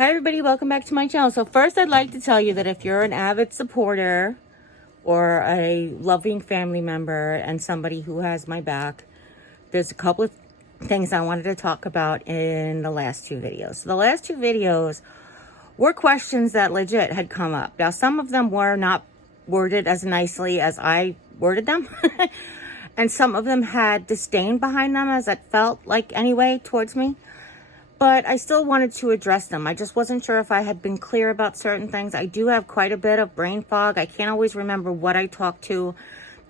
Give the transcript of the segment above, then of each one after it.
Hi everybody, welcome back to my channel. So first I'd like to tell you that if you're an avid supporter or a loving family member and somebody who has my back, there's a couple of things I wanted to talk about in the last two videos. So the last two videos were questions that legit had come up. Now some of them were not worded as nicely as I worded them. And some of them had disdain behind them, as it felt like anyway towards me. But I still wanted to address them. I just wasn't sure if I had been clear about certain things. I do have quite a bit of brain fog. I can't always remember what I talked to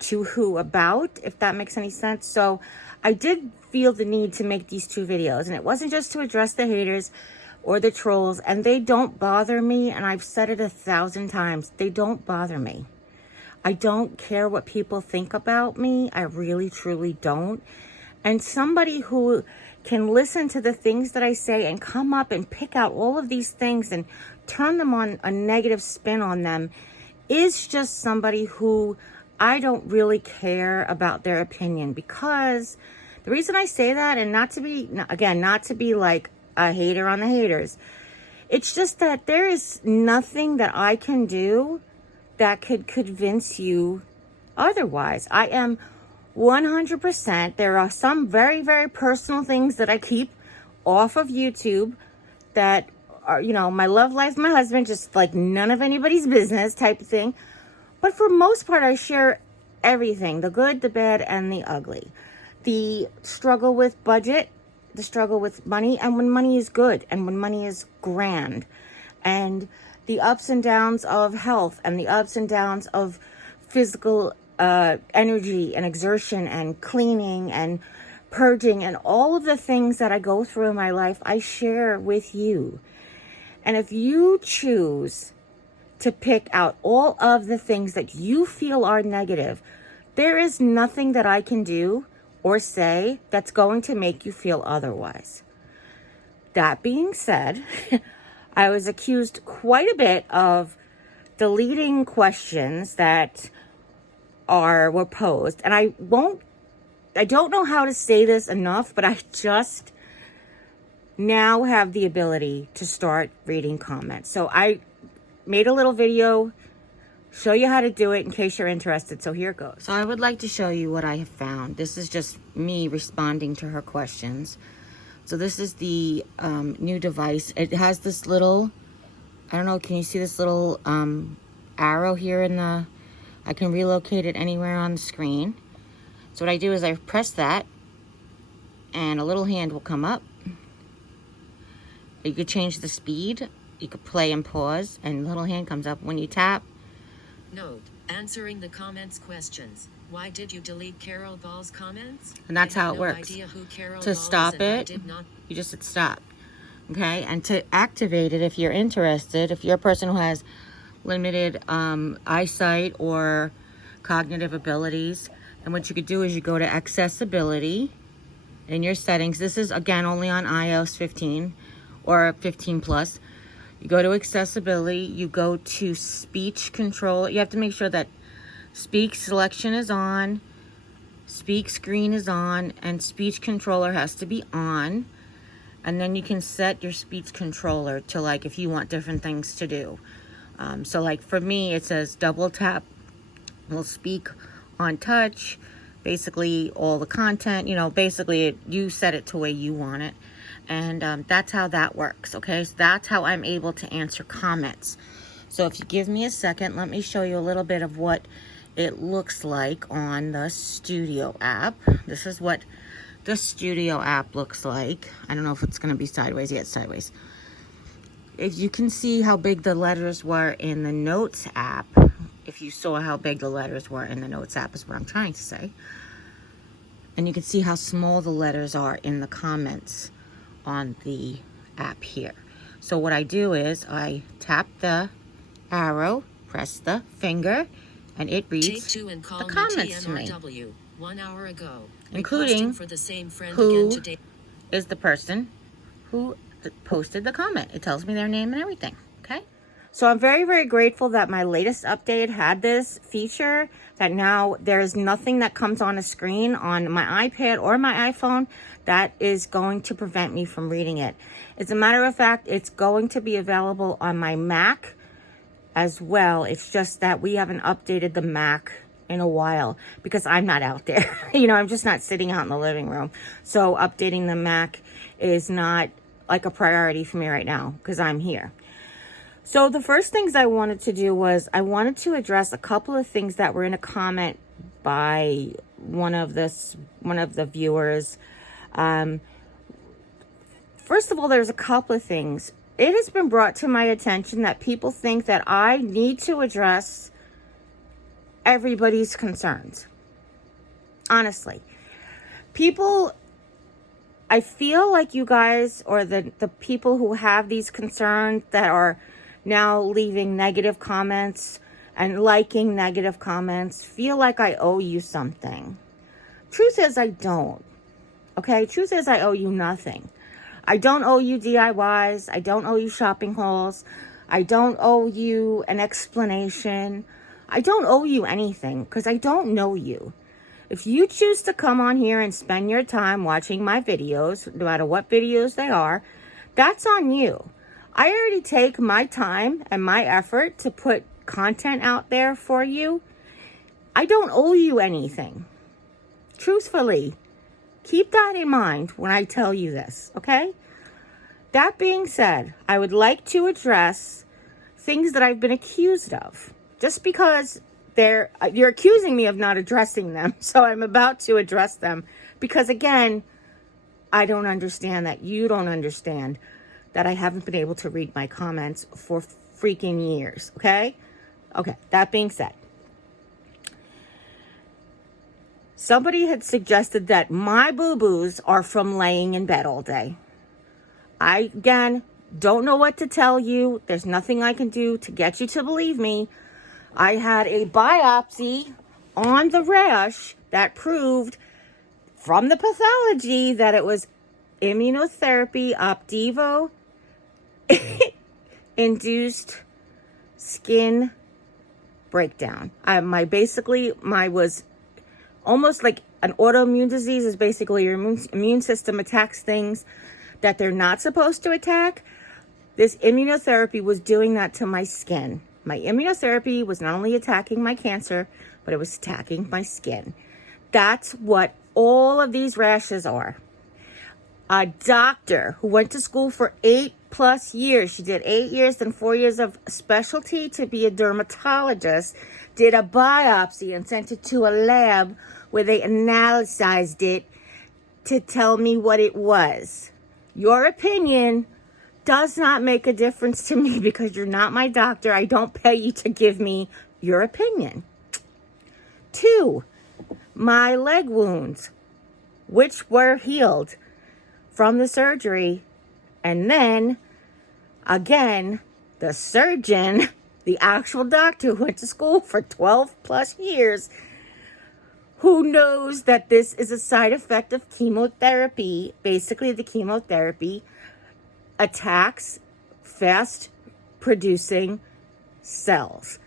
who about, if that makes any sense. So I did feel the need to make these two videos. And it wasn't just to address the haters or the trolls. And they don't bother me. And I've said it 1,000 times. They don't bother me. I don't care what people think about me. I really, truly don't. And somebody who can listen to the things that I say and come up and pick out all of these things and turn them on a negative spin on them is just somebody who I don't really care about their opinion. Because the reason I say that, and not to be like a hater on the haters, it's just that there is nothing that I can do that could convince you otherwise. I am 100%. There are some very, very personal things that I keep off of YouTube that are, my love life, my husband, just like none of anybody's business type of thing. But for most part, I share everything, the good, the bad, and the ugly. The struggle with budget, the struggle with money, and when money is good, and when money is grand, and the ups and downs of health, and the ups and downs of physical energy and exertion and cleaning and purging and all of the things that I go through in my life, I share with you. And if you choose to pick out all of the things that you feel are negative, there is nothing that I can do or say that's going to make you feel otherwise. That being said, I was accused quite a bit of deleting questions that were posed, and I don't know how to say this enough, but I just now have the ability to start reading comments. So I made a little video, show you how to do it in case you're interested. So here it goes. So I would like to show you what I have found. This is just me responding to her questions. So this is the new device. It has this little, I don't know, can you see this little arrow here in the, I can relocate it anywhere on the screen. So what I do is I press that and a little hand will come up. You could change the speed. You could play and pause and the little hand comes up. When you tap. Note, answering the comments questions. Why did you delete Carol Ball's comments? And that's how it works. To stop it, you just hit stop. Okay, and to activate it, if you're interested, if you're a person who has limited eyesight or cognitive abilities, and what you could do is you go to accessibility in your settings. This is again only on iOS 15 or 15 plus. You go to accessibility, you go to speech control. You have to make sure that speak selection is on, speak screen is on, and speech controller has to be on. And then you can set your speech controller to, like, if you want different things to do. So like for me, it says double tap will speak on touch, basically all the content, basically you set it to where you want it. And that's how that works. Okay, so that's how I'm able to answer comments. So if you give me a second, let me show you a little bit of what it looks like on the Studio app. This is what the Studio app looks like. I don't know if it's going to be sideways. Yeah, it's sideways. If you can see how big the letters were in the Notes app, if you saw how big the letters were in the Notes app is what I'm trying to say. And you can see how small the letters are in the comments on the app here. So what I do is I tap the arrow, press the finger, and it reads the comments to me. 1 hour ago, including for the same friend who again today. is the person who posted the comment. It tells me their name and everything. Okay, So I'm very, very grateful that my latest update had this feature, that now there's nothing that comes on a screen on my iPad or my iPhone that is going to prevent me from reading it. As a matter of fact, it's going to be available on my Mac as well. It's just that we haven't updated the Mac in a while because I'm not out there. I'm just not sitting out in the living room. So updating the Mac is not like a priority for me right now because I'm here. So the first things I wanted to do was I wanted to address a couple of things that were in a comment by one of the viewers. First of all, there's a couple of things. It has been brought to my attention that people think that I need to address everybody's concerns. Honestly, I feel like you guys, or the people who have these concerns that are now leaving negative comments and liking negative comments, feel like I owe you something. Truth is, I don't. Okay? Truth is, I owe you nothing. I don't owe you DIYs. I don't owe you shopping hauls. I don't owe you an explanation. I don't owe you anything because I don't know you. If you choose to come on here and spend your time watching my videos, no matter what videos they are, that's on you. I already take my time and my effort to put content out there for you. I don't owe you anything. Truthfully, keep that in mind when I tell you this, okay? That being said, I would like to address things that I've been accused of. Just because you're accusing me of not addressing them, so I'm about to address them. Because again, I don't understand that you don't understand that I haven't been able to read my comments for freaking years, okay? Okay, that being said. Somebody had suggested that my boo-boos are from laying in bed all day. I, again, don't know what to tell you. There's nothing I can do to get you to believe me. I had a biopsy on the rash that proved from the pathology that it was immunotherapy Opdivo induced skin breakdown. My was almost like an autoimmune disease. Is basically your immune system attacks things that they're not supposed to attack. This immunotherapy was doing that to my skin. My immunotherapy was not only attacking my cancer, but it was attacking my skin. That's what all of these rashes are. A doctor who went to school for 8+ years, she did 8 years and 4 years of specialty to be a dermatologist, did a biopsy and sent it to a lab where they analyzed it to tell me what it was. Your opinion does not make a difference to me because you're not my doctor. I don't pay you to give me your opinion. 2, my leg wounds, which were healed from the surgery. And then, again, the surgeon, the actual doctor who went to school for 12+ years, who knows that this is a side effect of chemotherapy. Basically, the chemotherapy attacks fast-producing cells.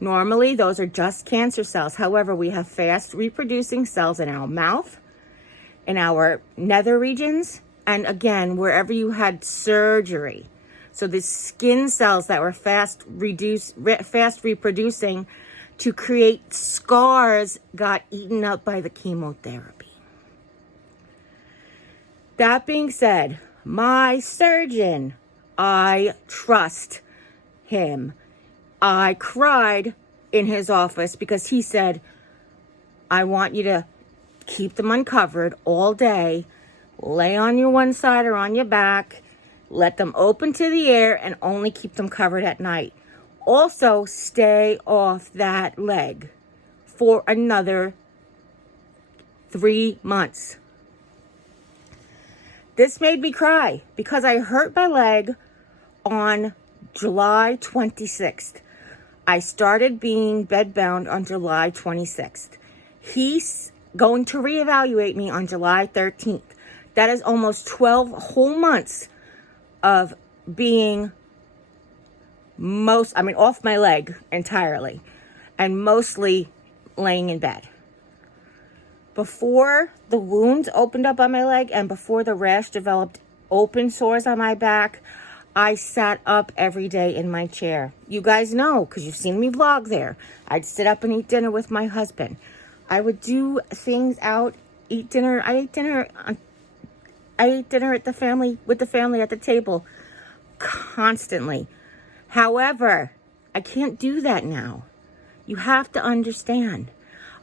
Normally, those are just cancer cells. However, we have fast-reproducing cells in our mouth, in our nether regions, and again, wherever you had surgery. So the skin cells that were fast reproducing to create scars got eaten up by the chemotherapy. That being said, my surgeon, I trust him. I cried in his office because he said, I want you to keep them uncovered all day, lay on your one side or on your back, let them open to the air, and only keep them covered at night. Also, stay off that leg for another 3 months. This made me cry because I hurt my leg on July 26th. I started being bedbound on July 26th. He's going to reevaluate me on July 13th. That is almost 12 whole months of being off my leg entirely, and mostly laying in bed. Before the wounds opened up on my leg and before the rash developed open sores on my back, I sat up every day in my chair. You guys know, because you've seen me vlog there. I'd sit up and eat dinner with my husband. I would do things out, eat dinner. I ate dinner with the family at the table constantly. However, I can't do that now. You have to understand.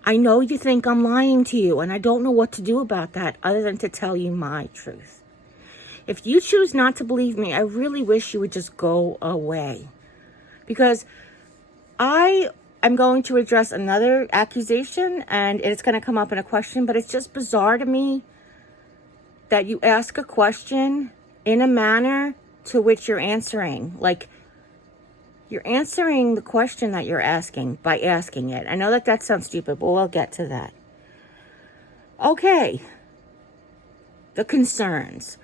I know you think I'm lying to you, and I don't know what to do about that other than to tell you my truth. If you choose not to believe me, I really wish you would just go away. Because I am going to address another accusation, and it's going to come up in a question, but it's just bizarre to me that you ask a question in a manner to which you're answering. Like, you're answering the question that you're asking by asking it. I know that sounds stupid, but we'll get to that. Okay. The concerns.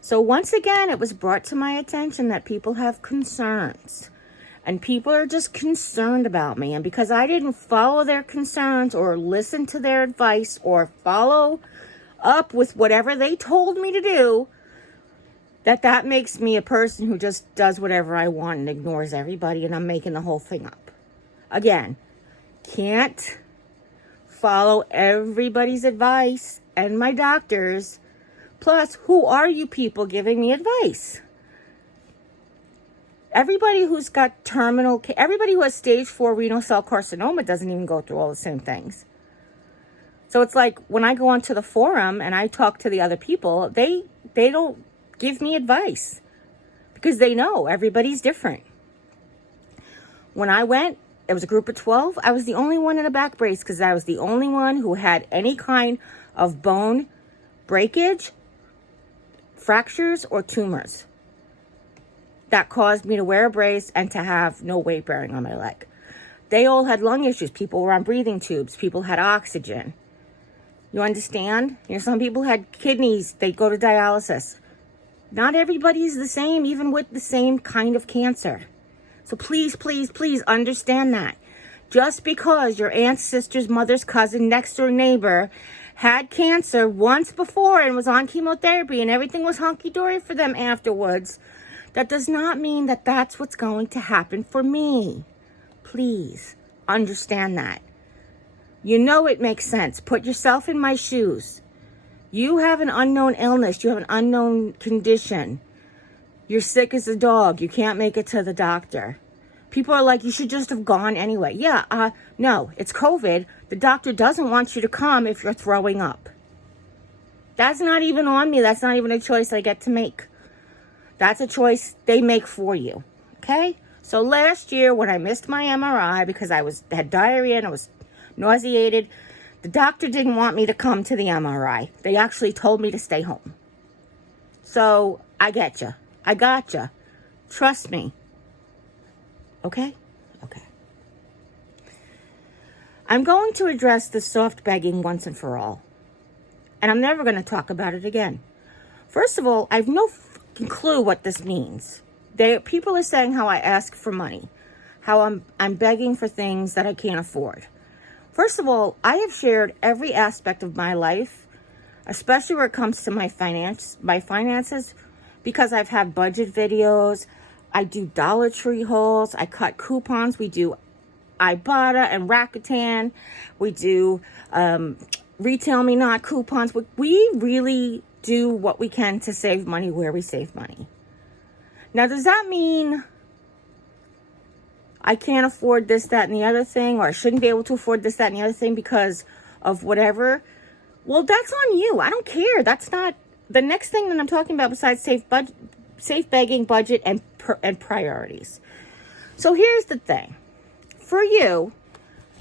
So once again, it was brought to my attention that people have concerns. And people are just concerned about me. And because I didn't follow their concerns or listen to their advice or follow up with whatever they told me to do, that makes me a person who just does whatever I want and ignores everybody, and I'm making the whole thing up. Again, can't follow everybody's advice and my doctor's. Plus, who are you people giving me advice? Everybody who's got everybody who has stage 4 renal cell carcinoma doesn't even go through all the same things. So it's like when I go onto the forum and I talk to the other people, they don't give me advice because they know everybody's different. When I went, it was a group of 12. I was the only one in a back brace because I was the only one who had any kind of bone breakage, fractures, or tumors that caused me to wear a brace and to have no weight bearing on my leg. They all had lung issues. People were on breathing tubes. People had oxygen. You understand? Some people had kidneys. They go to dialysis. Not everybody is the same, even with the same kind of cancer. So please, please, please understand that. Just because your aunt's sister's mother's cousin, next door neighbor, had cancer once before and was on chemotherapy and everything was hunky-dory for them afterwards, that does not mean that that's what's going to happen for me. Please understand that. You know it makes sense. Put yourself in my shoes. You have an unknown illness. You have an unknown condition. You're sick as a dog. You can't make it to the doctor. People are like, you should just have gone anyway. Yeah, no, it's COVID. The doctor doesn't want you to come if you're throwing up. That's not even on me. That's not even a choice I get to make. That's a choice they make for you. Okay? So last year when I missed my MRI because I had diarrhea and I was nauseated, the doctor didn't want me to come to the MRI. They actually told me to stay home. So I get you. I got you. Trust me. Okay? Okay. I'm going to address the soft begging once and for all. And I'm never going to talk about it again. First of all, I have no fucking clue what this means. People are saying how I ask for money. How I'm begging for things that I can't afford. First of all, I have shared every aspect of my life, especially where it comes to my finances, because I've had budget videos. I do Dollar Tree hauls. I cut coupons. We do Ibotta and Rakuten. We do Retail Me Not coupons. We really do what we can to save money where we save money. Now, does that mean I can't afford this, that, and the other thing, or I shouldn't be able to afford this, that, and the other thing because of whatever? Well, that's on you. I don't care. That's not the next thing that I'm talking about besides safe begging, budget, and priorities. So here's the thing. For you,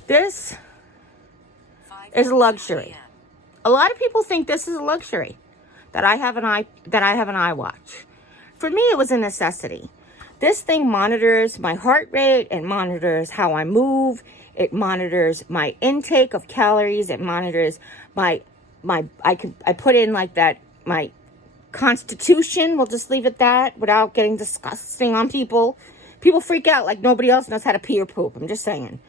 this is a luxury. A lot of people think this is a luxury, that I have an iWatch. For me, it was a necessity. This thing monitors my heart rate. It monitors how I move. It monitors my intake of calories. It monitors I put in like that, my constitution. We'll just leave it that without getting disgusting on people. People freak out like nobody else knows how to pee or poop. I'm just saying.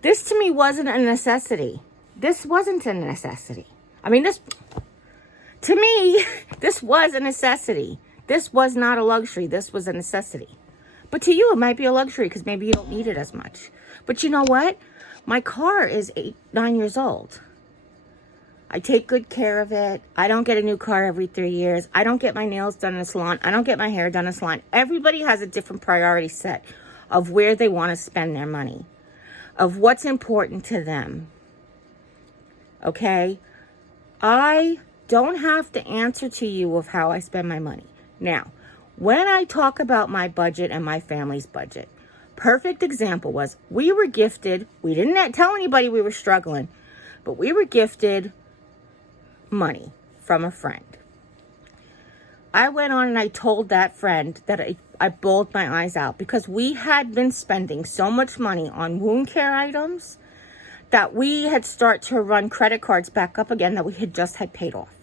This to me wasn't a necessity. This wasn't a necessity. I mean, to me, this was a necessity. This was not a luxury. This was a necessity. But to you, it might be a luxury because maybe you don't need it as much. But you know what? My car is 9 years old. I take good care of it. I don't get a new car every 3 years. I don't get my nails done in a salon. I don't get my hair done in a salon. Everybody has a different priority set of where they want to spend their money, of what's important to them. Okay? I don't have to answer to you of how I spend my money. Now, when I talk about my budget and my family's budget, perfect example was we were gifted. We didn't tell anybody we were struggling, but we were gifted money from a friend. I went on and I told that friend that I bawled my eyes out because we had been spending so much money on wound care items that we had started to run credit cards back up again that we had paid off.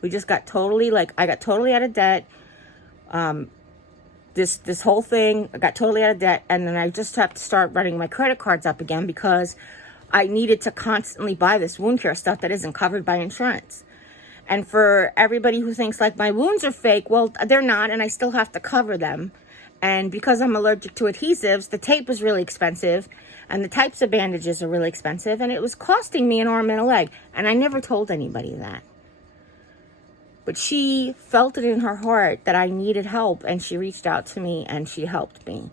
We just got totally, I got totally out of debt. This whole thing, I got totally out of debt, and then I just have to start running my credit cards up again because I needed to constantly buy this wound care stuff that isn't covered by insurance. And for everybody who thinks like my wounds are fake, well, they're not, and I still have to cover them. And because I'm allergic to adhesives, the tape is really expensive, and the types of bandages are really expensive, and it was costing me an arm and a leg. And I never told anybody that. But she felt it in her heart that I needed help, and she reached out to me, and she helped me.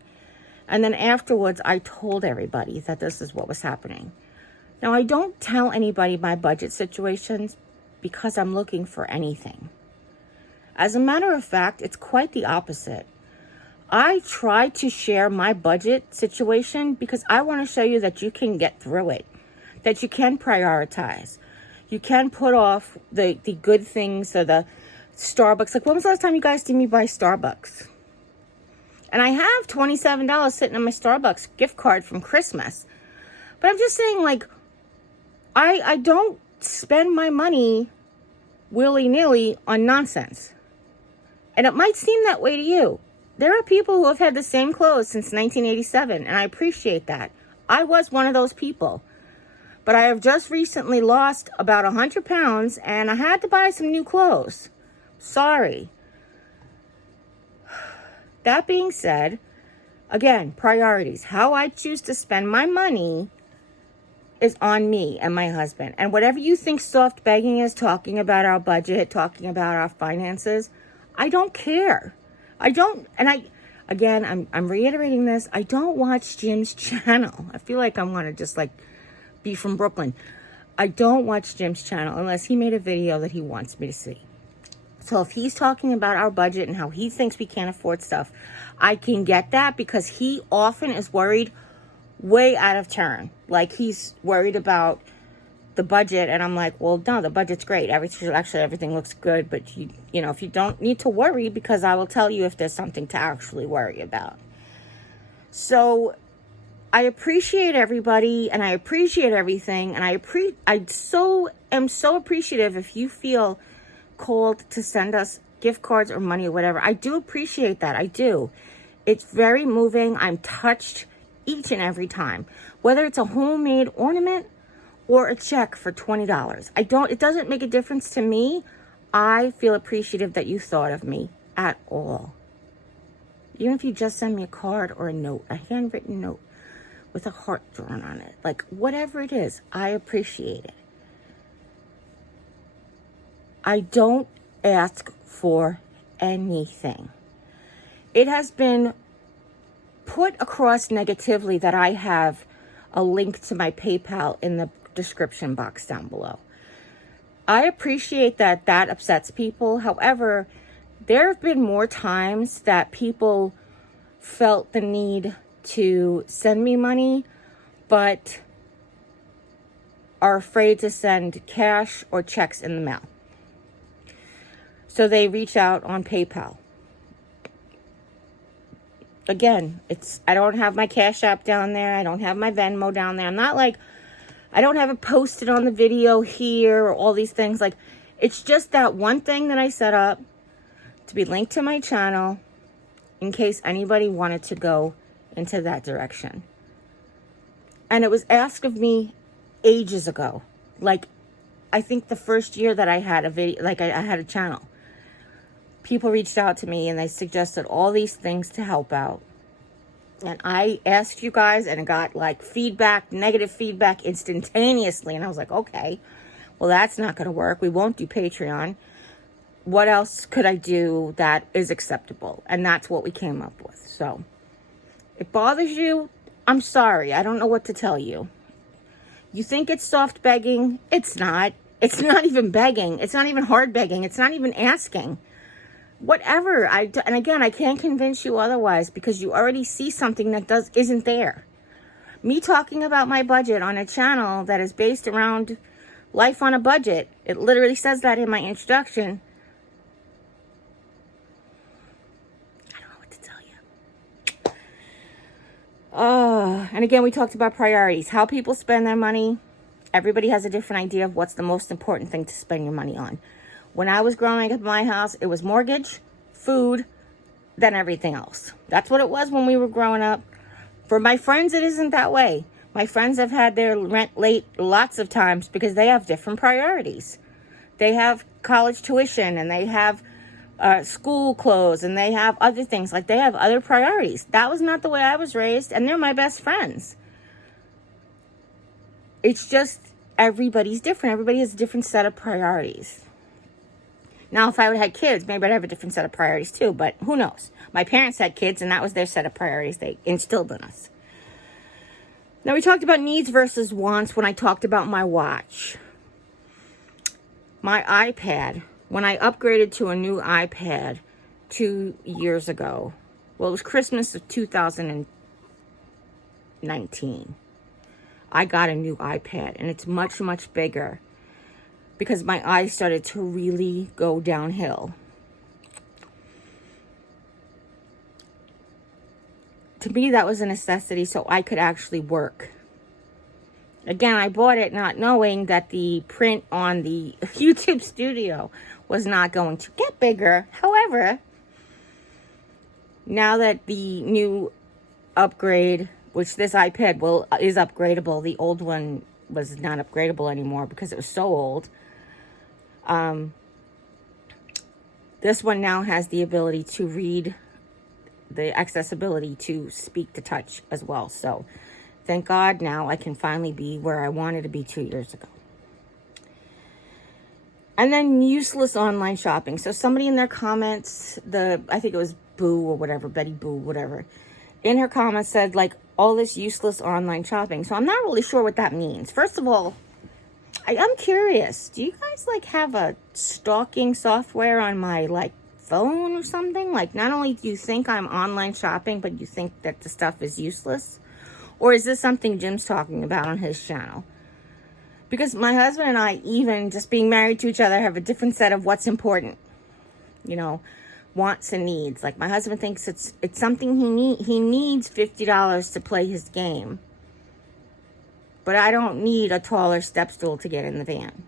And then afterwards, I told everybody that this is what was happening. Now, I don't tell anybody my budget situations because I'm looking for anything. As a matter of fact, it's quite the opposite. I try to share my budget situation because I want to show you that you can get through it, that you can prioritize. You can put off the good things or the Starbucks. Like, when was the last time you guys did me buy Starbucks? And I have $27 sitting on my Starbucks gift card from Christmas. But I'm just saying, I don't spend my money willy-nilly on nonsense. And it might seem that way to you. There are people who have had the same clothes since 1987, and I appreciate that. I was one of those people. But I have just recently lost about 100 pounds, and I had to buy some new clothes. Sorry. That being said, again, priorities. How I choose to spend my money is on me and my husband. And whatever you think soft begging is, talking about our budget, talking about our finances, I don't care. I don't, and I'm reiterating this, I don't watch Jim's channel. I feel like I'm going to just be from Brooklyn. I don't watch Jim's channel unless he made a video that he wants me to see. So if he's talking about our budget and how he thinks we can't afford stuff, I can get that because he often is worried way out of turn. Like, he's worried about the budget, and I'm like, well, no, the budget's great. Everything looks good, but if you don't need to worry, because I will tell you if there's something to actually worry about. So I appreciate everybody, and I appreciate everything, and I am so appreciative if you feel called to send us gift cards or money or whatever. I do appreciate that. I do. It's very moving. I'm touched each and every time, whether it's a homemade ornament or a check for $20. It doesn't make a difference to me. I feel appreciative that you thought of me at all. Even if you just send me a card or a note, a handwritten note with a heart drawn on it, whatever it is, I appreciate it. I don't ask for anything. It has been put across negatively that I have a link to my PayPal in the description box down below. I appreciate that upsets people. However, there have been more times that people felt the need to send me money, but are afraid to send cash or checks in the mail. So they reach out on PayPal. Again, I don't have my Cash App down there. I don't have my Venmo down there. I'm not I don't have it posted on the video here or all these things. It's just that one thing that I set up to be linked to my channel in case anybody wanted to go into that direction. And it was asked of me ages ago. Like, I think the first year that I had a video, like I had a channel. People reached out to me and they suggested all these things to help out. And I asked you guys and got like feedback, negative feedback instantaneously. And I was like, okay, well, that's not going to work. We won't do Patreon. What else could I do that is acceptable? And that's what we came up with. So it bothers you. I'm sorry. I don't know what to tell you. You think it's soft begging? It's not. It's not even begging. It's not even hard begging. It's not even asking. Whatever. And again, I can't convince you otherwise because you already see something that isn't there. Me talking about my budget on a channel that is based around life on a budget. It literally says that in my introduction. I don't know what to tell you. And again, we talked about priorities. How people spend their money. Everybody has a different idea of what's the most important thing to spend your money on. When I was growing up in my house, it was mortgage, food, then everything else. That's what it was when we were growing up. For my friends, it isn't that way. My friends have had their rent late lots of times because they have different priorities. They have college tuition and they have school clothes and they have other things. Like they have other priorities. That was not the way I was raised, and they're my best friends. It's just everybody's different. Everybody has a different set of priorities. Now, if I would have had kids, maybe I'd have a different set of priorities too, but who knows? My parents had kids, and that was their set of priorities they instilled in us. Now, we talked about needs versus wants when I talked about my watch. My iPad, when I upgraded to a new iPad 2 years ago, well, it was Christmas of 2019. I got a new iPad, and it's much, much bigger because my eyes started to really go downhill. To me, that was a necessity so I could actually work. Again, I bought it not knowing that the print on the YouTube studio was not going to get bigger. However, now that the new upgrade, which this iPad is upgradable, the old one was not upgradable anymore because it was so old. This one now has the ability to read, the accessibility to speak to touch as well. So thank God now I can finally be where I wanted to be 2 years ago. And then useless online shopping. So somebody in their comments, I think it was Boo or whatever, Betty Boo, whatever, in her comments said like all this useless online shopping. So I'm not really sure what that means. First of all, I'm curious. Do you guys like have a stalking software on my like phone or something? Like not only do you think I'm online shopping, but you think that the stuff is useless? Or is this something Jim's talking about on his channel? Because my husband and I, even just being married to each other, have a different set of what's important. You know, wants and needs. Like my husband thinks it's something he needs $50 to play his game. But I don't need a taller step stool to get in the van.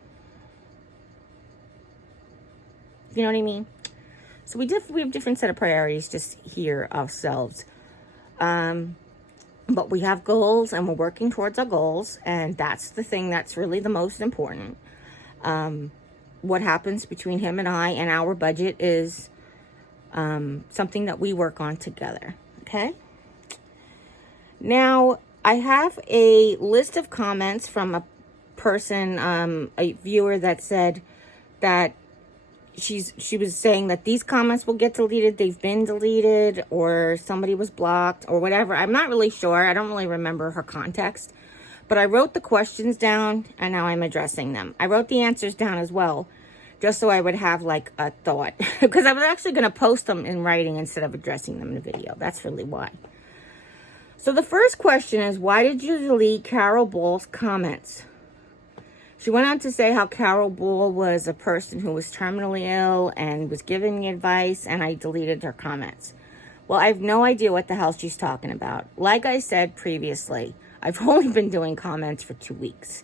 You know what I mean? So we have different set of priorities just here ourselves. But we have goals and we're working towards our goals. And that's the thing that's really the most important. What happens between him and I and our budget is something that we work on together. Okay? Now, I have a list of comments from a person, a viewer that said that she was saying that these comments will get deleted, they've been deleted, or somebody was blocked, or whatever. I'm not really sure. I don't really remember her context. But I wrote the questions down, and now I'm addressing them. I wrote the answers down as well, just so I would have, like, a thought. Because I was actually going to post them in writing instead of addressing them in a video. That's really why. So the first question is, why did you delete Carol Ball's comments? She went on to say how Carol Ball was a person who was terminally ill and was giving me advice, and I deleted her comments. Well, I have no idea what the hell she's talking about. Like I said previously, I've only been doing comments for 2 weeks.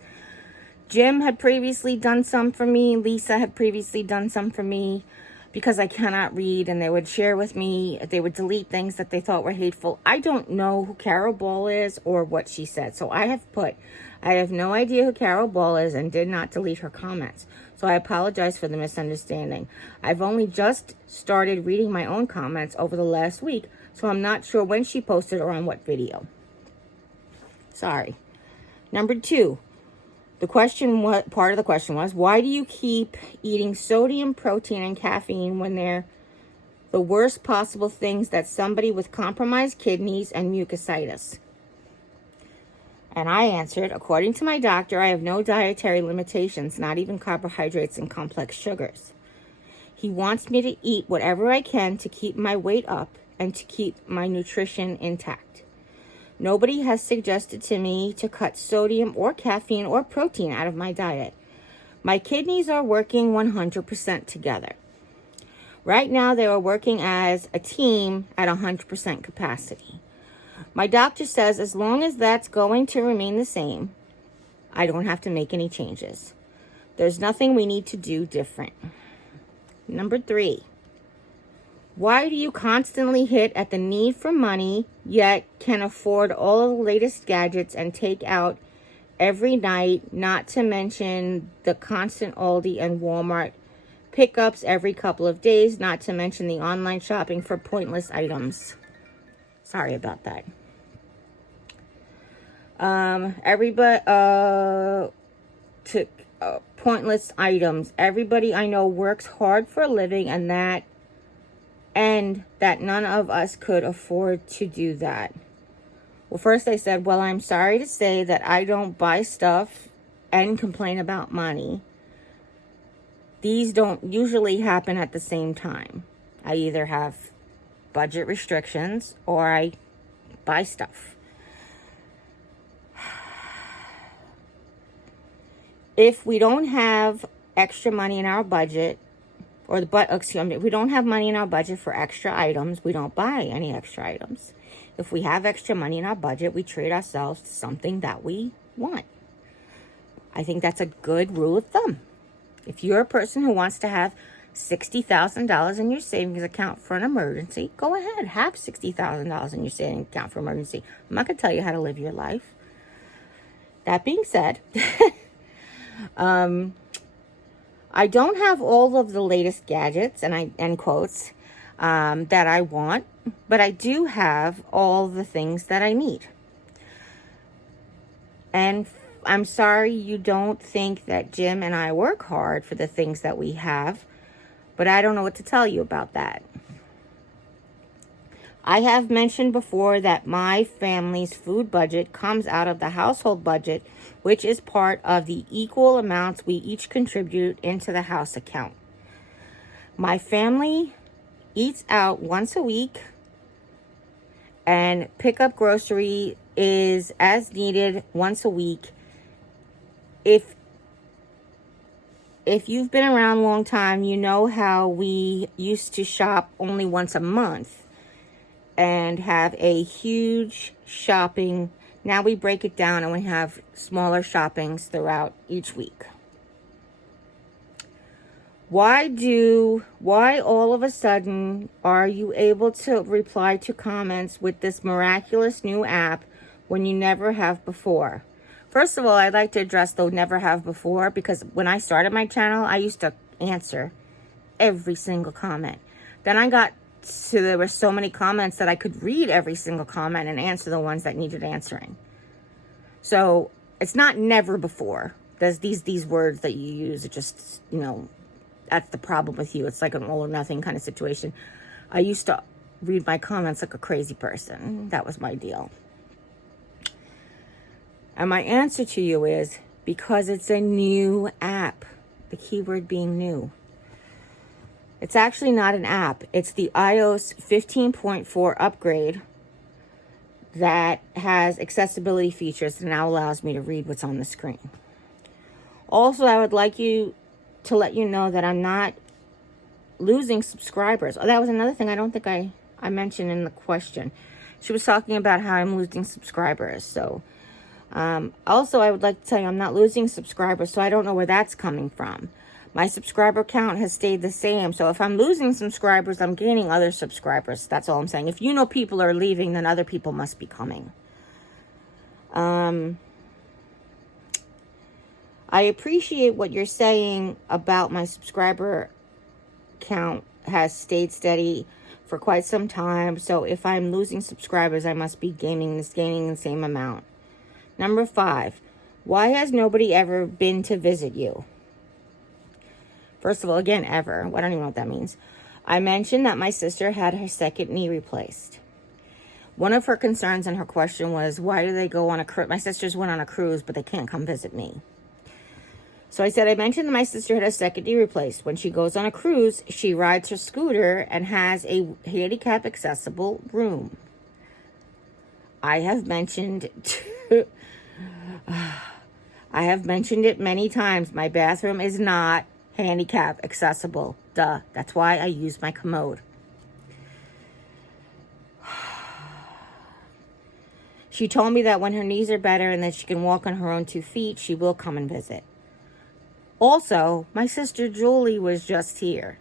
Jim had previously done some for me. Lisa had previously done some for me. because I cannot read, and they would share with me, they would delete things that they thought were hateful. I don't know who Carol Ball is or what she said. So I have no idea who Carol Ball is and did not delete her comments. So I apologize for the misunderstanding. I've only just started reading my own comments over the last week, so I'm not sure when she posted or on what video. Sorry. Number 2. Part of the question was, why do you keep eating sodium, protein, and caffeine when they're the worst possible things that somebody with compromised kidneys and mucositis? And I answered, according to my doctor, I have no dietary limitations, not even carbohydrates and complex sugars. He wants me to eat whatever I can to keep my weight up and to keep my nutrition intact. Nobody has suggested to me to cut sodium or caffeine or protein out of my diet. My kidneys are working 100% together. Right now, they are working as a team at 100% capacity. My doctor says as long as that's going to remain the same, I don't have to make any changes. There's nothing we need to do different. Number 3. Why do you constantly hit at the need for money, yet can afford all of the latest gadgets and take out every night, not to mention the constant Aldi and Walmart pickups every couple of days, not to mention the online shopping for pointless items? Sorry about that. Pointless items. Everybody I know works hard for a living, and that none of us could afford to do that. Well, first they said, well, I'm sorry to say that I don't buy stuff and complain about money. These don't usually happen at the same time. I either have budget restrictions or I buy stuff. If we don't have extra money in our budget, if we don't have money in our budget for extra items, we don't buy any extra items. If we have extra money in our budget, we treat ourselves to something that we want. I think that's a good rule of thumb. If you're a person who wants to have $60,000 in your savings account for an emergency, go ahead, have $60,000 in your savings account for an emergency. I'm not going to tell you how to live your life. That being said, I don't have all of the latest gadgets and quotes that I want, but I do have all the things that I need. And I'm sorry you don't think that Jim and I work hard for the things that we have, but I don't know what to tell you about that. I have mentioned before that my family's food budget comes out of the household budget, which is part of the equal amounts we each contribute into the house account. My family eats out once a week, and pick up grocery is as needed once a week. If you've been around a long time, you know how we used to shop only once a month and have a huge shopping. Now we break it down and we have smaller shoppings throughout each week. Why all of a sudden are you able to reply to comments with this miraculous new app when you never have before? First of all, I'd like to address the never have before, because when I started my channel, I used to answer every single comment. Then I got so there were so many comments that I could read every single comment and answer the ones that needed answering. So it's not never before. There's these words that you use. It just, that's the problem with you. It's like an all or nothing kind of situation. I used to read my comments like a crazy person. That was my deal. And my answer to you is because it's a new app. The keyword being new. It's actually not an app. It's the iOS 15.4 upgrade that has accessibility features that now allows me to read what's on the screen. Also, I would like to let you know that I'm not losing subscribers. Oh, that was another thing I don't think I mentioned in the question. She was talking about how I'm losing subscribers. So, also, I would like to tell you I'm not losing subscribers, so I don't know where that's coming from. My subscriber count has stayed the same. So if I'm losing subscribers, I'm gaining other subscribers. That's all I'm saying. If you know people are leaving, then other people must be coming. I appreciate what you're saying about my subscriber count has stayed steady for quite some time. So if I'm losing subscribers, I must be gaining the same amount. Number 5, why has nobody ever been to visit you? First of all, again, ever. I don't even know what that means. I mentioned that my sister had her second knee replaced. One of her concerns and her question was, why do they go on a cruise? My sisters went on a cruise, but they can't come visit me. So I said, I mentioned that my sister had a second knee replaced. When she goes on a cruise, she rides her scooter and has a handicap accessible room. I have mentioned it many times. My bathroom is not handicap accessible. Duh. That's why I use my commode. She told me that when her knees are better and that she can walk on her own 2 feet, she will come and visit. Also, my sister Julie was just here.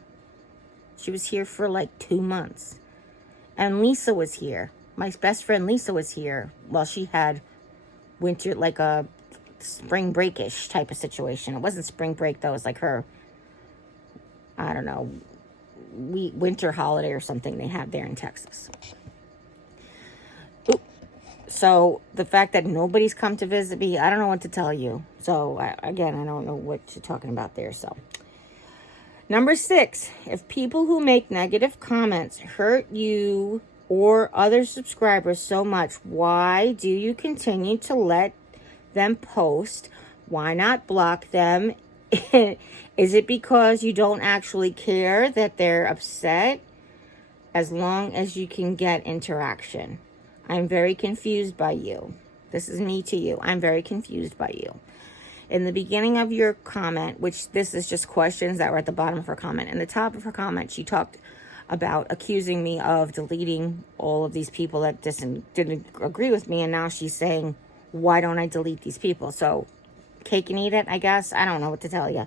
She was here for like 2 months. And Lisa was here. My best friend Lisa was here while she had winter, like a spring break-ish type of situation. It wasn't spring break, though. It was like her, I don't know, winter holiday or something they have there in Texas. So the fact that nobody's come to visit me, I don't know what to tell you. So I don't know what you're talking about there. So number 6, if people who make negative comments hurt you or other subscribers so much, why do you continue to let them post? Why not block them? Is it because you don't actually care that they're upset? As long as you can get interaction. I'm very confused by you. This is me to you. I'm very confused by you. In the beginning of your comment, which this is just questions that were at the bottom of her comment. In the top of her comment, she talked about accusing me of deleting all of these people that didn't agree with me. And now she's saying, why don't I delete these people? So cake and eat it, I guess. I don't know what to tell you.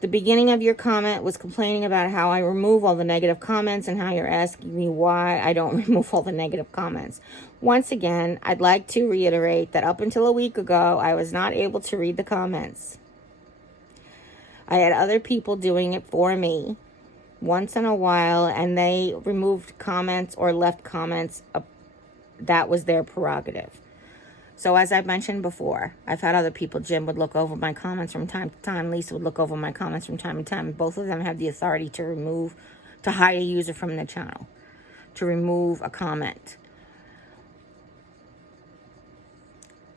The beginning of your comment was complaining about how I remove all the negative comments and how you're asking me why I don't remove all the negative comments. Once again, I'd like to reiterate that up until a week ago, I was not able to read the comments. I had other people doing it for me once in a while, and they removed comments or left comments. That was their prerogative. So as I've mentioned before, I've had other people. Jim would look over my comments from time to time. Lisa would look over my comments from time to time. Both of them have the authority to hide a user from the channel, to remove a comment.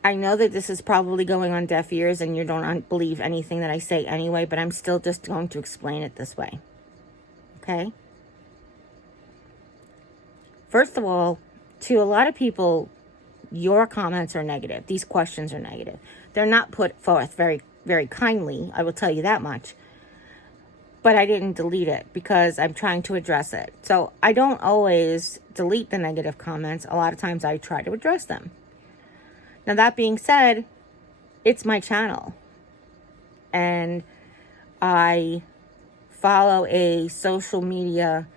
I know that this is probably going on deaf ears and you don't believe anything that I say anyway, but I'm still just going to explain it this way. Okay? First of all, to a lot of people, your comments are negative. These questions are negative. They're not put forth very, very kindly. I will tell you that much. But I didn't delete it because I'm trying to address it. So I don't always delete the negative comments. A lot of times I try to address them. Now that being said, it's my channel. And I follow a social media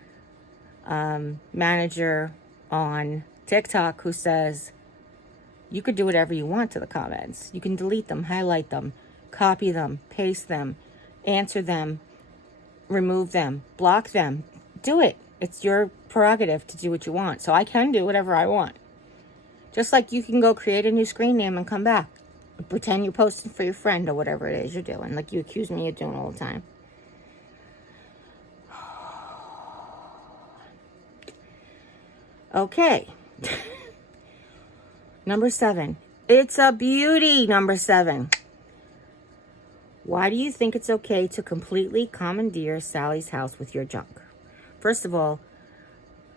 manager on TikTok who says, you could do whatever you want to the comments. You can delete them, highlight them, copy them, paste them, answer them, remove them, block them. Do it. It's your prerogative to do what you want. So I can do whatever I want. Just like you can go create a new screen name and come back. Pretend you're posting for your friend or whatever it is you're doing. Like you accuse me of doing all the time. Okay. Number 7. It's a beauty, number 7. Why do you think it's okay to completely commandeer Sally's house with your junk? First of all,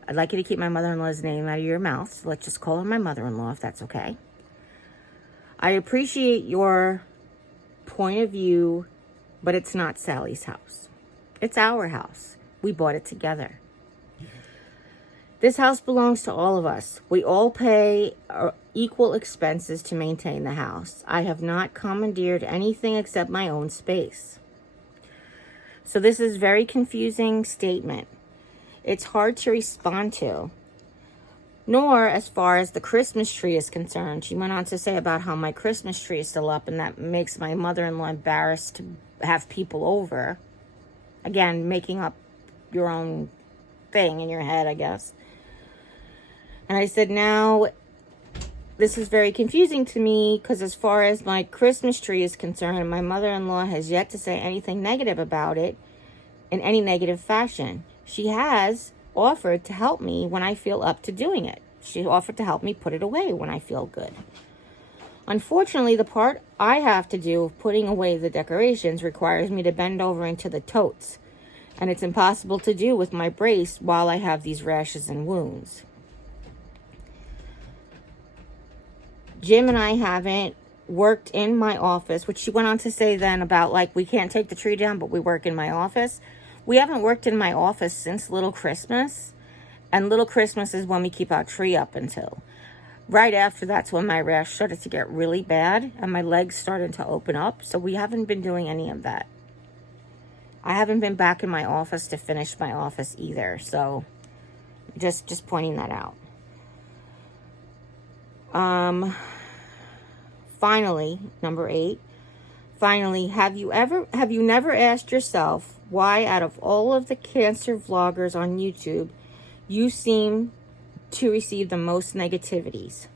I'd like you to keep my mother-in-law's name out of your mouth. So let's just call her my mother-in-law if that's okay. I appreciate your point of view, but it's not Sally's house. It's our house. We bought it together. This house belongs to all of us. We all pay equal expenses to maintain the house. I have not commandeered anything except my own space. So this is a very confusing statement. It's hard to respond to. Nor as far as the Christmas tree is concerned. She went on to say about how my Christmas tree is still up and that makes my mother-in-law embarrassed to have people over. Again, making up your own thing in your head, I guess. And I said, now, this is very confusing to me because as far as my Christmas tree is concerned, my mother-in-law has yet to say anything negative about it in any negative fashion. She has offered to help me when I feel up to doing it. She offered to help me put it away when I feel good. Unfortunately, the part I have to do of putting away the decorations requires me to bend over into the totes, and it's impossible to do with my brace while I have these rashes and wounds. Jim and I haven't worked in my office, which she went on to say then about like we can't take the tree down, but we work in my office. We haven't worked in my office since Little Christmas, and Little Christmas is when we keep our tree up until. Right after that's when my rash started to get really bad and my legs started to open up, so we haven't been doing any of that. I haven't been back in my office to finish my office either, so just pointing that out. Finally, number 8. Finally, have you never asked yourself why out of all of the cancer vloggers on YouTube, you seem to receive the most negativities?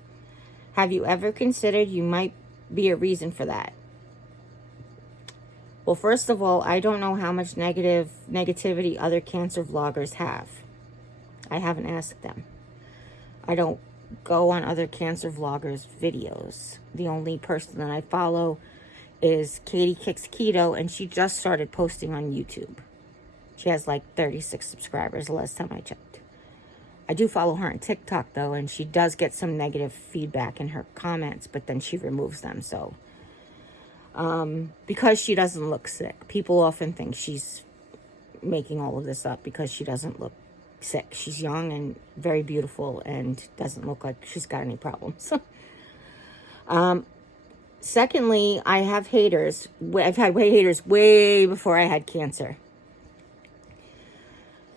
Have you ever considered you might be a reason for that? Well, first of all, I don't know how much negativity other cancer vloggers have. I haven't asked them. I don't go on other cancer vloggers' videos. The only person that I follow is Katie Kicks Keto, and she just started posting on YouTube. She has like 36 subscribers the last time I checked. I do follow her on TikTok, though, and she does get some negative feedback in her comments, but then she removes them, so. Because she doesn't look sick. People often think she's making all of this up because she doesn't look sick. She's young and very beautiful and doesn't look like she's got any problems. Secondly, I have haters. I've had haters way before I had cancer.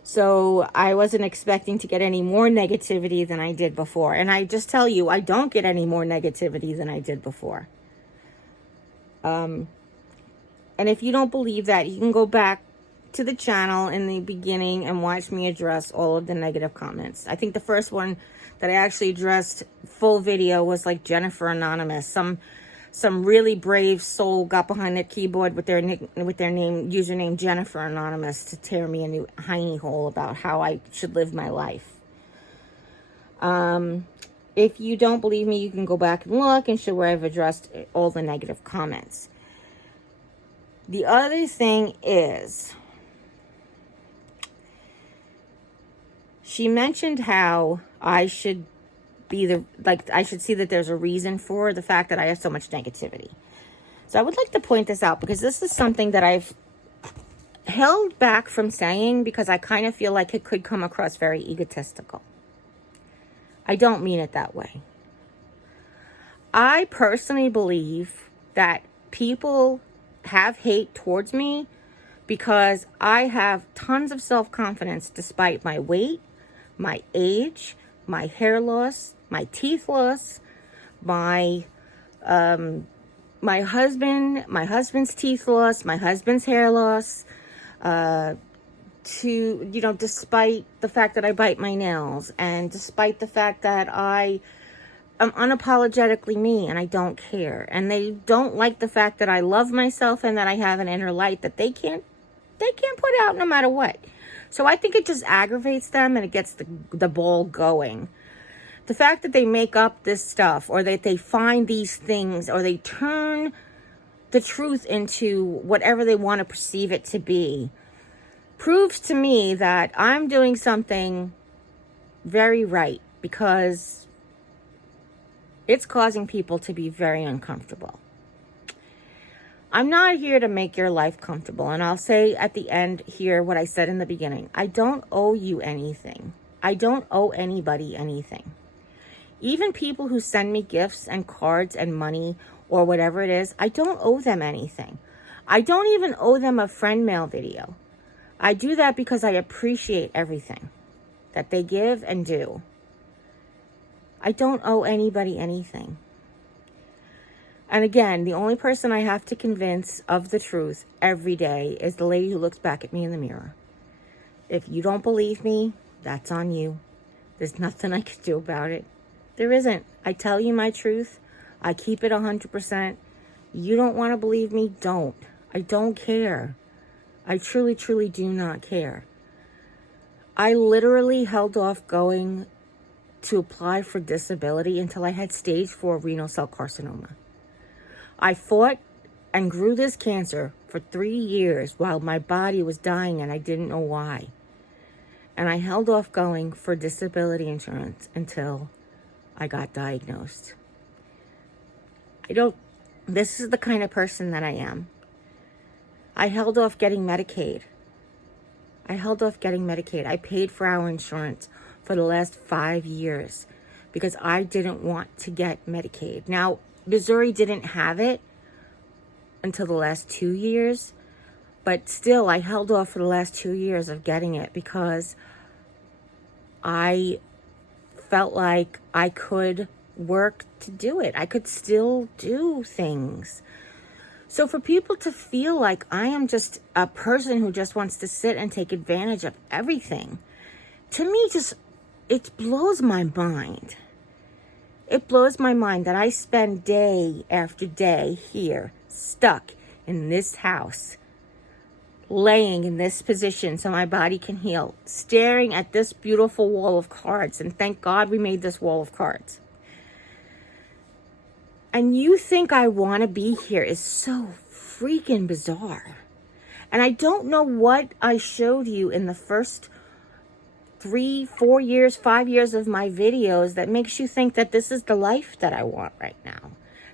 So I wasn't expecting to get any more negativity than I did before. And I just tell you, I don't get any more negativity than I did before. And if you don't believe that, you can go back to the channel in the beginning and watch me address all of the negative comments. I think the first one that I actually addressed full video was like Jennifer Anonymous. Some really brave soul got behind their keyboard with their username Jennifer Anonymous to tear me a new hiney hole about how I should live my life. If you don't believe me, you can go back and look and show where I've addressed all the negative comments. The other thing is, she mentioned how I should I should see that there's a reason for the fact that I have so much negativity. So I would like to point this out because this is something that I've held back from saying because I kind of feel like it could come across very egotistical. I don't mean it that way. I personally believe that people have hate towards me because I have tons of self-confidence despite my weight, my age, my hair loss, my teeth loss, my husband's teeth loss, my husband's hair loss, despite the fact that I bite my nails, and despite the fact that I am unapologetically me and I don't care, and they don't like the fact that I love myself and that I have an inner light that they can't put out no matter what. So I think it just aggravates them and it gets the ball going. The fact that they make up this stuff or that they find these things or they turn the truth into whatever they want to perceive it to be proves to me that I'm doing something very right because it's causing people to be very uncomfortable. I'm not here to make your life comfortable. And I'll say at the end here what I said in the beginning. I don't owe you anything. I don't owe anybody anything. Even people who send me gifts and cards and money or whatever it is, I don't owe them anything. I don't even owe them a friend mail video. I do that because I appreciate everything that they give and do. I don't owe anybody anything. And again, the only person I have to convince of the truth every day is the lady who looks back at me in the mirror. If you don't believe me, that's on you. There's nothing I can do about it. There isn't. I tell you my truth. I keep it 100%. You don't want to believe me? Don't. I don't care. I truly, truly do not care. I literally held off going to apply for disability until I had stage 4 renal cell carcinoma. I fought and grew this cancer for 3 years while my body was dying and I didn't know why. And I held off going for disability insurance until I got diagnosed. This is the kind of person that I am. I held off getting Medicaid. I paid for our insurance for the last 5 years because I didn't want to get Medicaid. Now, Missouri didn't have it until the last 2 years, but still I held off for the last 2 years of getting it because I felt like I could work to do it. I could still do things. So for people to feel like I am just a person who just wants to sit and take advantage of everything, to me, it blows my mind. It blows my mind that I spend day after day here, stuck in this house, laying in this position so my body can heal, staring at this beautiful wall of cards, and thank God we made this wall of cards. And you think I want to be here is so freaking bizarre. And I don't know what I showed you in the first 3, 4 years, 5 years of my videos that makes you think that this is the life that I want right now.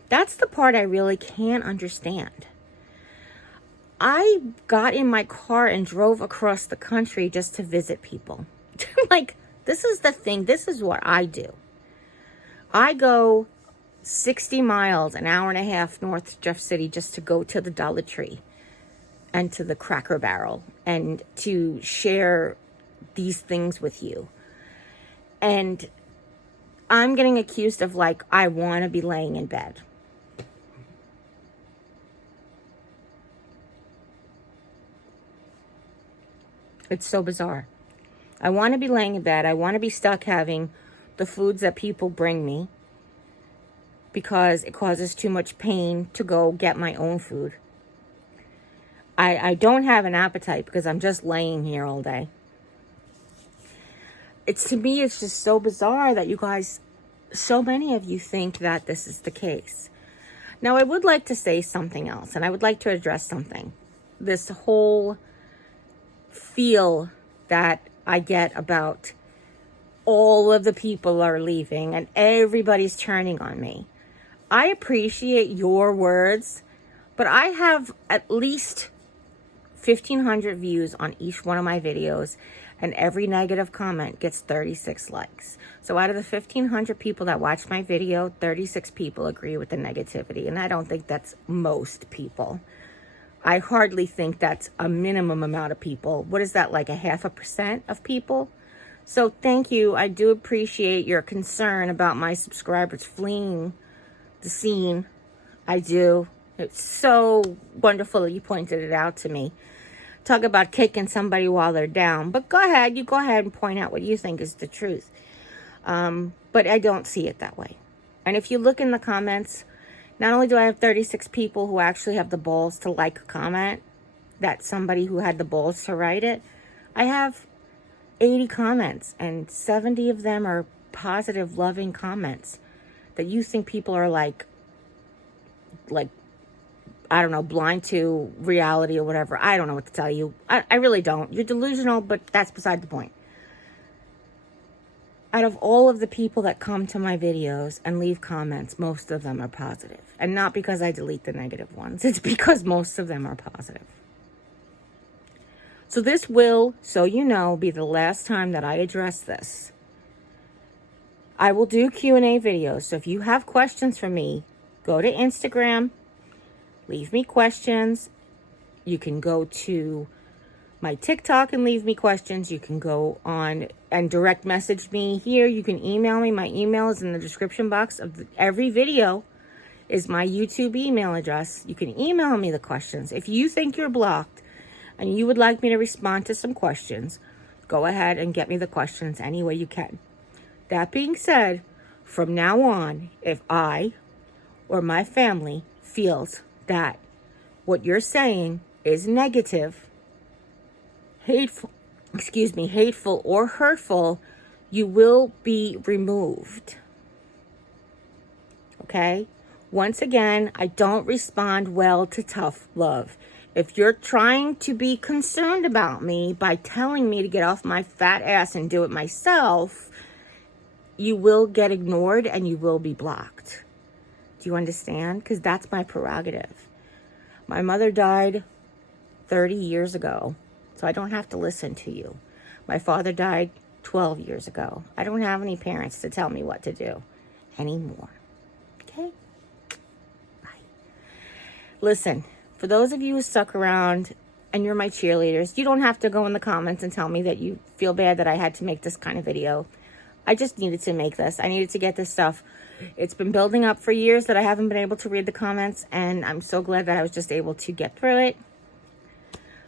That's the part I really can't understand. I got in my car and drove across the country just to visit people. Like, this is the thing. This is what I do. I go 60 miles, an hour and a half north Jeff City just to go to the Dollar Tree and to the Cracker Barrel and to share these things with you. And I'm getting accused of like, I want to be laying in bed. It's so bizarre. I want to be laying in bed. I want to be stuck having the foods that people bring me because it causes too much pain to go get my own food. I don't have an appetite because I'm just laying here all day. To me, it's just so bizarre that you guys, so many of you think that this is the case. Now, I would like to say something else, and I would like to address something. This whole feel that I get about all of the people are leaving and everybody's turning on me. I appreciate your words, but I have at least 1,500 views on each one of my videos, and every negative comment gets 36 likes. So out of the 1,500 people that watch my video, 36 people agree with the negativity, and I don't think that's most people. I hardly think that's a minimum amount of people. What is that, like a 0.5% of people? So thank you. I do appreciate your concern about my subscribers fleeing the scene. I do. It's so wonderful that you pointed it out to me. Talk about kicking somebody while they're down. But go ahead. You go ahead and point out what you think is the truth. But I don't see it that way. And if you look in the comments, not only do I have 36 people who actually have the balls to like a comment, that's somebody who had the balls to write it, I have 80 comments, and 70 of them are positive, loving comments that you think people are like, I don't know, blind to reality or whatever. I don't know what to tell you. I really don't. You're delusional, but that's beside the point. Out of all of the people that come to my videos and leave comments, most of them are positive. And not because I delete the negative ones. It's because most of them are positive. So this will, so you know, be the last time that I address this. I will do Q&A videos. So if you have questions for me, go to Instagram, leave me questions. You can go to my TikTok and leave me questions. You can go on and direct message me here. You can email me. My email is in the description box of every video, is my YouTube email address. You can email me the questions. If you think you're blocked and you would like me to respond to some questions, go ahead and get me the questions any way you can. That being said, from now on, if I or my family feels that what you're saying is negative, hateful or hurtful, you will be removed. Okay? Once again, I don't respond well to tough love. If you're trying to be concerned about me by telling me to get off my fat ass and do it myself, you will get ignored and you will be blocked. Do you understand? Because that's my prerogative. My mother died 30 years ago, so I don't have to listen to you. My father died 12 years ago. I don't have any parents to tell me what to do anymore. Okay? Bye. Listen, for those of you who stuck around and you're my cheerleaders, you don't have to go in the comments and tell me that you feel bad that I had to make this kind of video. I just needed to make this. I needed to get this stuff. It's been building up for years that I haven't been able to read the comments, and I'm so glad that I was just able to get through it.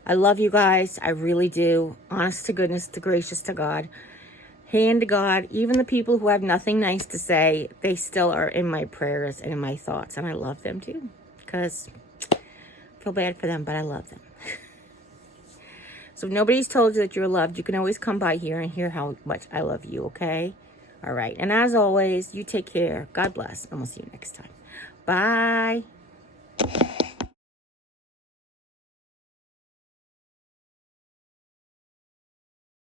I love you guys. I really do. Honest to goodness, to gracious to God. Hand to God. Even the people who have nothing nice to say, they still are in my prayers and in my thoughts, and I love them too. Because I feel bad for them, but I love them. So if nobody's told you that you're loved, you can always come by here and hear how much I love you, okay? All right. And as always, you take care. God bless. And we'll see you next time. Bye.